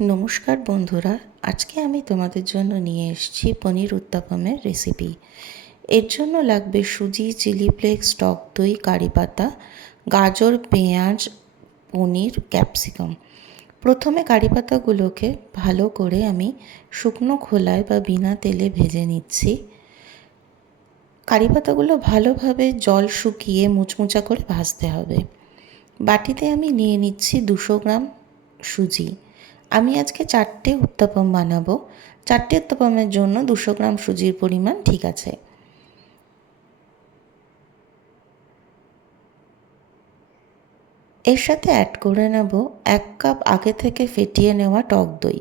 নমস্কার বন্ধুরা, আজকে আমি তোমাদের জন্য নিয়ে এসেছি পনির উত্তাপমের রেসিপি এর জন্য লাগবে সুজি চিলি ফ্লেক্স টক দই, কারি পাতা, গাজর, পেঁয়াজ, পনির ক্যাপসিকাম প্রথমে কারি পাতাগুলোকে ভালো করে আমি শুকনো খোলায় বা বিনা তেলে ভেজে নিচ্ছি। কারি পাতাগুলো ভালোভাবে জল শুকিয়ে মুচমুচা করে ভাজতে হবে। বাটিতে আমি নিয়ে নিচ্ছি দুশো গ্রাম সুজি। আমি আজকে চারটে উত্তাপম বানাবো। চারটে উত্তাপমের জন্য দুশো গ্রাম সুজির পরিমাণ ঠিক আছে। এর সাথে অ্যাড করে নেব এক কাপ আগে থেকে ফেটিয়ে নেওয়া টক দই।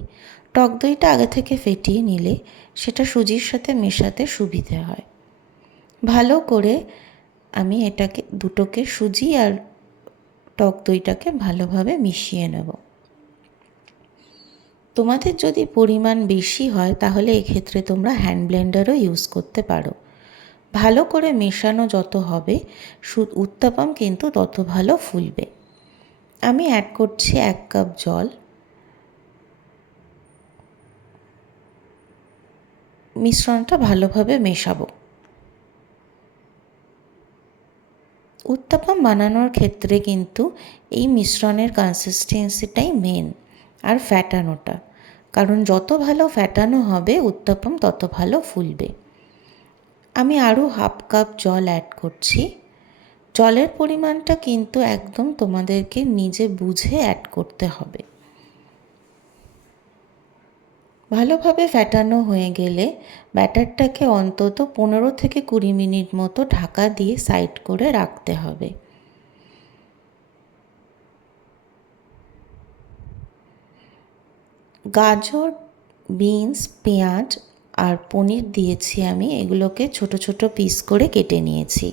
টক দইটা আগে থেকে ফেটিয়ে নিলে সেটা সুজির সাথে মেশাতে সুবিধে হয়। ভালো করে আমি এটাকে, দুটোকে সুজি আর টক দইটাকে ভালোভাবে মিশিয়ে নেব। তোমাদের যদি পরিমাণ বেশি হয়, তাহলে এক্ষেত্রে তোমরা হ্যান্ড ব্লেন্ডারও ইউজ করতে পারো। ভালো করে মেশানো যত হবে উত্তাপম কিন্তু তত ভালো ফুলবে। আমি অ্যাড করছি এক কাপ জল। মিশ্রণটা ভালোভাবে মেশাবো। উত্তাপম বানানোর ক্ষেত্রে কিন্তু এই মিশ্রণের কনসিস্টেন্সিটাই মেন আর ফ্যাটানোটা। কারণ যত ভালো ফ্যাটানো হবে, উত্তাপম তত ভালো ফুলবে। আমি আরও হাফ কাপ জল অ্যাড করছি। জলের পরিমাণটা কিন্তু একদম তোমাদেরকে নিজে বুঝে অ্যাড করতে হবে। ভালোভাবে ফ্যাটানো হয়ে গেলে ব্যাটারটাকে অন্তত পনেরো থেকে কুড়ি মিনিট মতো ঢাকা দিয়ে সাইড করে রাখতে হবে। গাজর, বিনস, পেঁয়াজ আর পনির দিয়েছি আমি। এগুলোকে ছোট ছোট পিস করে কেটে নিয়েছি।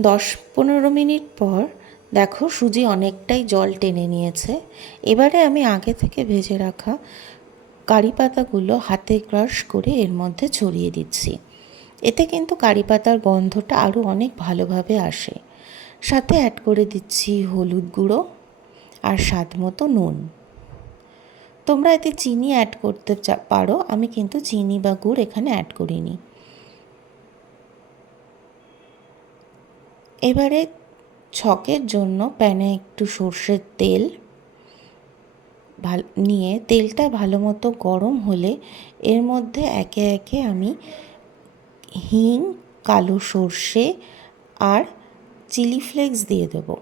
দশ পনেরো মিনিট পর দেখো সুজি অনেকটাই জল টেনে নিয়েছে। এবারে আমি আগে থেকে ভেজে রাখা কারি পাতাগুলো হাতে ক্রাশ করে এর মধ্যে ছড়িয়ে দিচ্ছি। এতে কিন্তু কারি পাতার গন্ধটা আরও অনেক ভালোভাবে আসে। সাথে অ্যাড করে দিচ্ছি হলুদ গুঁড়ো। আর স্বাদ মতো নুন। তোমরা এতে চিনি অ্যাড করতে পারো। আমি কিন্তু চিনি বা গুড় এখানে অ্যাড করিনি। এবারে ছকের জন্য প্যানে একটু সর্ষের তেল। নিয়ে তেলটা ভালো মতো গরম হলে এর মধ্যে একে একে আমি হিং, কালো সর্ষে আর চিলি ফ্লেক্স দিয়ে দেবো।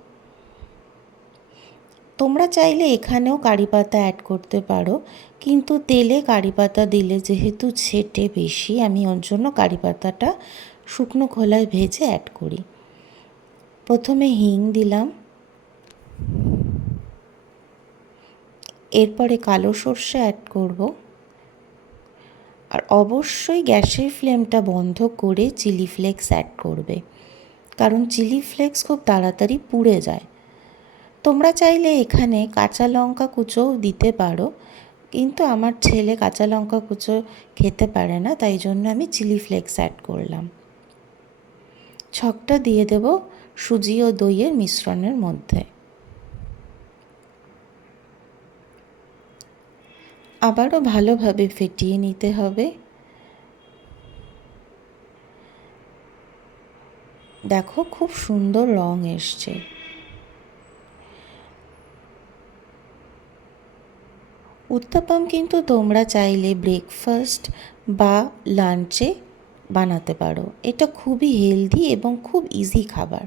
তোমরা চাইলে এখানেও কারি পাতা অ্যাড করতে পারো, কিন্তু তেলে কারি পাতা দিলে যেহেতু ছেটে বেশি, আমি ওর জন্য কারি পাতাটা শুকনো খোলায় ভেজে অ্যাড করি। প্রথমে হিং দিলাম। এরপরে কালো সর্ষে অ্যাড করব। আর অবশ্যই গ্যাসের ফ্লেমটা বন্ধ করে চিলি ফ্লেক্স অ্যাড করবে, কারণ চিলি ফ্লেক্স খুব তাড়াতাড়ি পুড়ে যায়। তোমরা চাইলে এখানে কাঁচা লঙ্কা কুচোও দিতে পারো, কিন্তু আমার ছেলে কাঁচা লঙ্কা কুচো খেতে পারে না, তাই জন্য আমি চিলি ফ্লেক্স অ্যাড করলাম। ছকটা দিয়ে দেব সুজি ও দইয়ের মিশ্রণের মধ্যে। আবারও ভালোভাবে ফেটিয়ে নিতে হবে। দেখো খুব সুন্দর রং এসছে। উত্তাপাম কিন্তু তোমরা চাইলে ব্রেকফাস্ট বা লাঞ্চে বানাতে পারো। এটা খুবই হেলদি এবং খুব ইজি খাবার।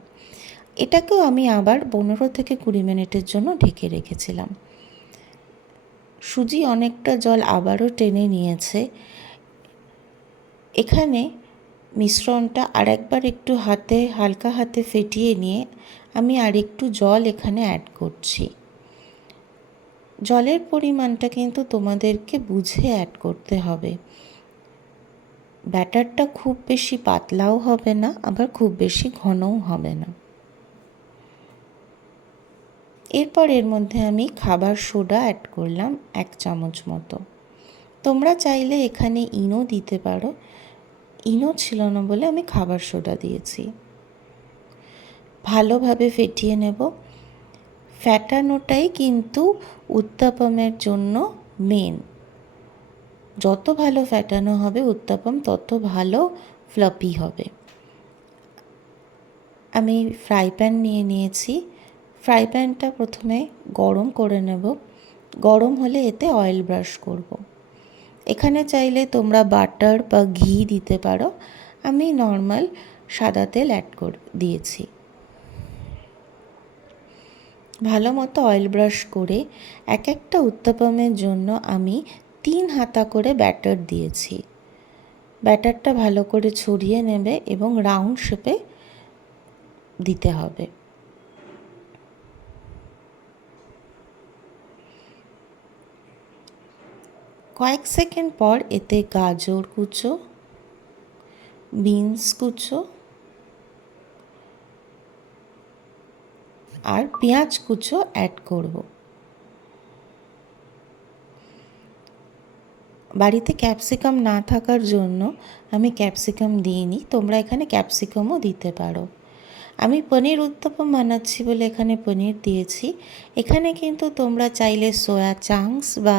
এটাকেও আমি আবার পনেরো থেকে কুড়ি মিনিটের জন্য ঢেকে রেখেছিলাম। সুজি অনেকটা জল আবারও টেনে নিয়েছে। এখানে মিশ্রণটা আরেকবার একটু হাতে, হালকা হাতে ফেটিয়ে নিয়ে আমি আরেকটু জল এখানে অ্যাড করছি। জলের পরিমাণটা কিন্তু তোমাদেরকে বুঝে অ্যাড করতে হবে। ব্যাটারটা খুব বেশি পাতলাও হবে না, আবার খুব বেশি ঘনও হবে না। এরপর এর মধ্যে আমি খাবার সোডা অ্যাড করলাম এক চামচ মতো। তোমরা চাইলে এখানে ইনো দিতে পারো। ইনো ছিল না বলে আমি খাবার সোডা দিয়েছি। ভালোভাবে ফেটিয়ে নেব। ফ্যাটানোটাই কিন্তু উত্তাপমের জন্য মেন যত ভালো ফ্যাটানো হবে উত্তাপম, তত ভালো ফ্লাপি হবে। আমি ফ্রাই প্যান নিয়ে নিয়েছি। ফ্রাই প্যানটা প্রথমে গরম করে নেব। গরম হলে এতে অয়েল ব্রাশ করব। এখানে চাইলে তোমরা বাটার বা ঘি দিতে পারো। আমি নর্মাল সাদা তেল অ্যাড কর দিয়েছি। ভালো মতো অয়েল ব্রাশ করে এক একটা উত্তাপমের জন্য আমি তিন হাতা করে ব্যাটার দিয়েছি। ব্যাটারটা ভালো করে ছড়িয়ে নেবে এবং রাউন্ড শেপে দিতে হবে। কয়েক সেকেন্ড পর এতে গাজর কুচো বিনস কুচো আর পেঁয়াজ কুচো অ্যাড করব। বাড়িতে ক্যাপসিকাম না থাকার জন্য আমি ক্যাপসিকাম দিইনি, তোমরা এখানে ক্যাপসিকামও দিতে পারো। আমি পনির উত্তপম বানাচ্ছি বলে এখানে পনির দিয়েছি। এখানে কিন্তু তোমরা চাইলে সোয়া চাংস বা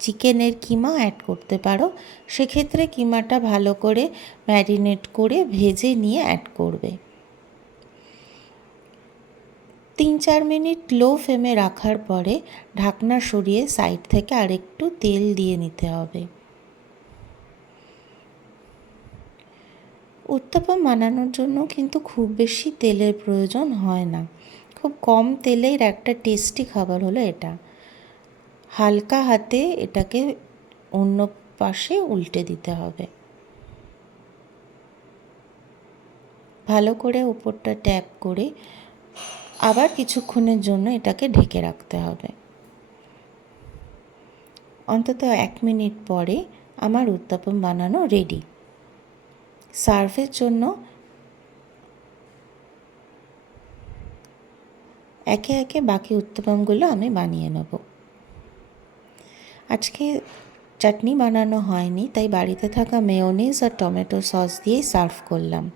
চিকেনের কিমা অ্যাড করতে পারো। সেক্ষেত্রে কিমাটা ভালো করে ম্যারিনেট করে ভেজে নিয়ে অ্যাড করবে। তিন চার মিনিট লো ফ্লেমে রাখার পরে ঢাকনা সরিয়ে সাইড থেকে আরেকটু তেল দিয়ে নিতে হবে। উত্তাপম বানানোর জন্য কিন্তু খুব বেশি তেলের প্রয়োজন হয় না। খুব কম তেলের একটা টেস্টি খাবার হলো এটা। হালকা হাতে এটাকে অন্য পাশে উল্টে দিতে হবে। ভালো করে উপরটা ট্যাপ করে আবার কিছুক্ষণের জন্য এটাকে ঢেকে রাখতে হবে। অন্তত এক মিনিট পরে আমার উত্তাপন বানানো রেডি সার্ভের জন্য একে একে বাকি উত্তাপমগুলো আমি বানিয়ে নেব। আজকে চাটনি বানানো হয়নি, তাই বাড়িতে থাকা মেয়োনিজ আর টমেটো সস দিয়েই সার্ভ করলাম।